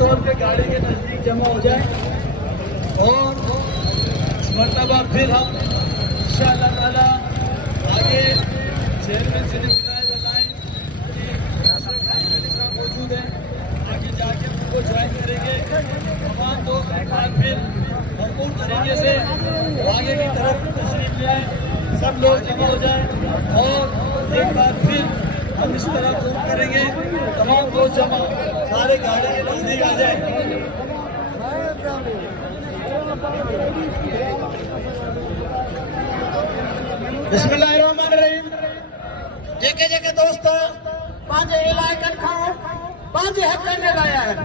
तौर पे गाड़ी के नजदीक जमा हो जाए और इस मरतबा फिर हम इंशाअल्लाह ताला आगे चेयरमैन से बताएं कि मौजूद है, आगे जाके उनको ज्वाइन करेंगे। तमाम दोस्त एक बार फिर भरपूर तरीके से आगे की तरफ तशरीफ ले आए, सब लोग जमा हो जाए और एक बार फिर हम इस तरफ मूव करेंगे। तमाम दोस्त जमा सारे गाड़ी के नजदीक आ जाए। बिस्मिल्लाहिर्रहमानिर्रहीम। जेके जेके दोस्त पंहिंजे इलाइक़नि खां पंहिंजे हक़नि जे लाइ आहिनि